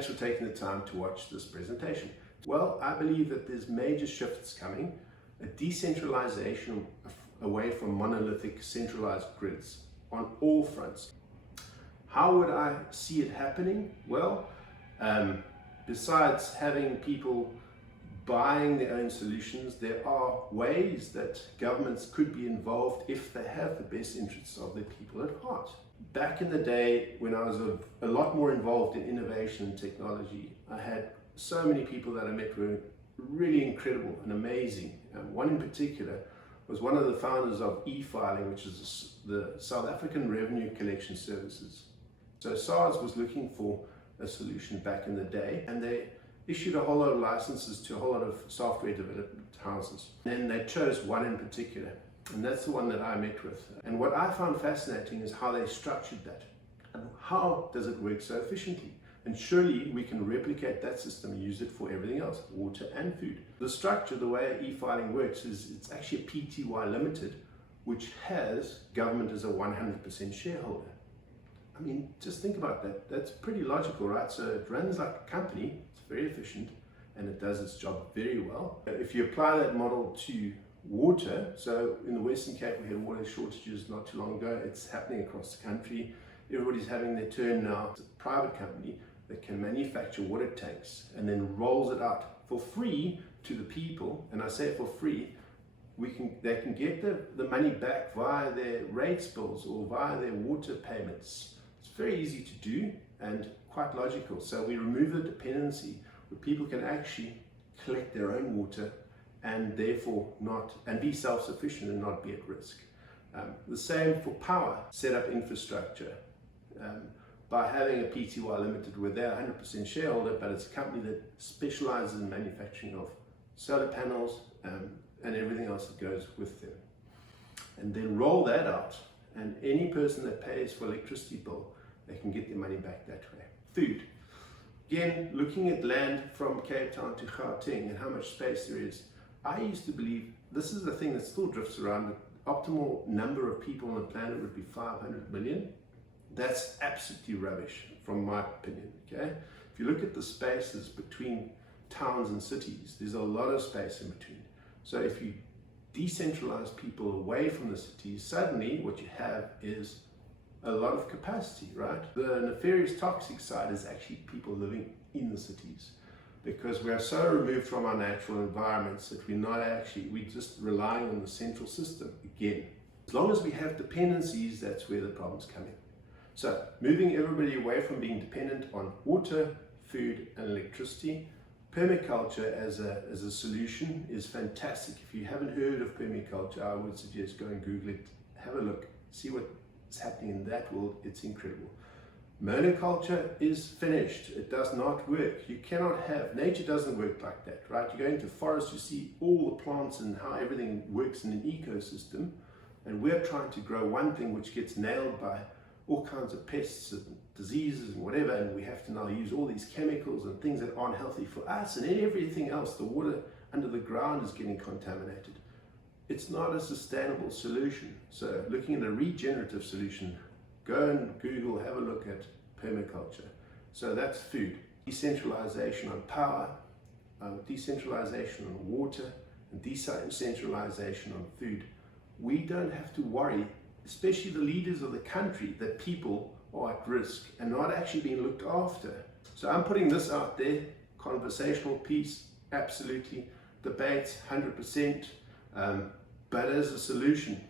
thanks for taking the time to watch this presentation. Well, I believe that there's major shifts coming, a decentralization away from monolithic centralized grids on all fronts. How would I see it happening? Well, besides having people buying their own solutions, there are ways that governments could be involved if they have the best interests of their people at heart. Back in the day, when I was a lot more involved in innovation and technology, I had so many people that I met were really incredible and amazing. One in particular was one of the founders of e-filing, which is the South African Revenue Collection Services. So SARS was looking for a solution back in the day, and they issued a whole lot of licenses to a whole lot of software development houses. And they chose one in particular, and that's the one that I met with. And what I found fascinating is how they structured that. And how does it work so efficiently? And surely we can replicate that system and use it for everything else, water and food. The structure, the way e-filing works, is it's actually a PTY limited, which has government as a 100% shareholder. I mean, just think about that. That's pretty logical, right? So it runs like a company, it's very efficient, and it does its job very well. If you apply that model to water, so in the Western Cape we had water shortages not too long ago, it's happening across the country. Everybody's having their turn now. It's a private company that can manufacture water tanks and then rolls it out for free to the people. And I say for free, they can get the money back via their rates bills or via their water payments. It's very easy to do and quite logical. So we remove the dependency where people can actually collect their own water and therefore be self-sufficient and not be at risk. The same for power, set up infrastructure. By having a PTY limited where they're 100% shareholder, but it's a company that specializes in manufacturing of solar panels and everything else that goes with them. And then roll that out, and any person that pays for electricity bill, they can get their money back that way. Food. Again, looking at land from Cape Town to Gauteng and how much space there is, I used to believe, this is the thing that still drifts around, the optimal number of people on the planet would be 500 million. That's absolutely rubbish from my opinion, okay? If you look at the spaces between towns and cities, there's a lot of space in between. So if you decentralize people away from the cities, suddenly what you have is a lot of capacity, right? The nefarious toxic side is actually people living in the cities, because we are so removed from our natural environments that we're just relying on the central system again. As long as we have dependencies, that's where the problems come in. So moving everybody away from being dependent on water, food and electricity, permaculture as a solution is fantastic. If you haven't heard of permaculture, I would suggest go and Google it, have a look, see what's happening in that world. It's incredible. Monoculture is finished. It does not work. You cannot have, nature doesn't work like that, right? You go into forests, you see all the plants and how everything works in an ecosystem, and we're trying to grow one thing which gets nailed by all kinds of pests and diseases and whatever, and we have to now use all these chemicals and things that aren't healthy for us, and everything else, the water under the ground is getting contaminated. It's not a sustainable solution. So looking at a regenerative solution, go and Google, have a look at permaculture. So that's food. Decentralization on power, decentralization on water, and decentralization on food. We don't have to worry, especially the leaders of the country, that people are at risk and not actually being looked after. So I'm putting this out there, conversational piece, absolutely, debate, 100%, but as a solution,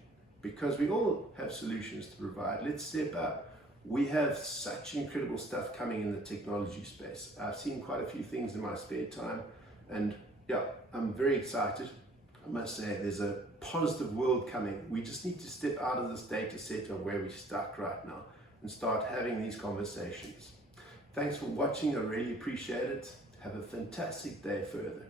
because we all have solutions to provide. Let's step up. We have such incredible stuff coming in the technology space. I've seen quite a few things in my spare time, and yeah, I'm very excited. I must say, there's a positive world coming. We just need to step out of this data set of where we're stuck right now and start having these conversations. Thanks for watching. I really appreciate it. Have a fantastic day further.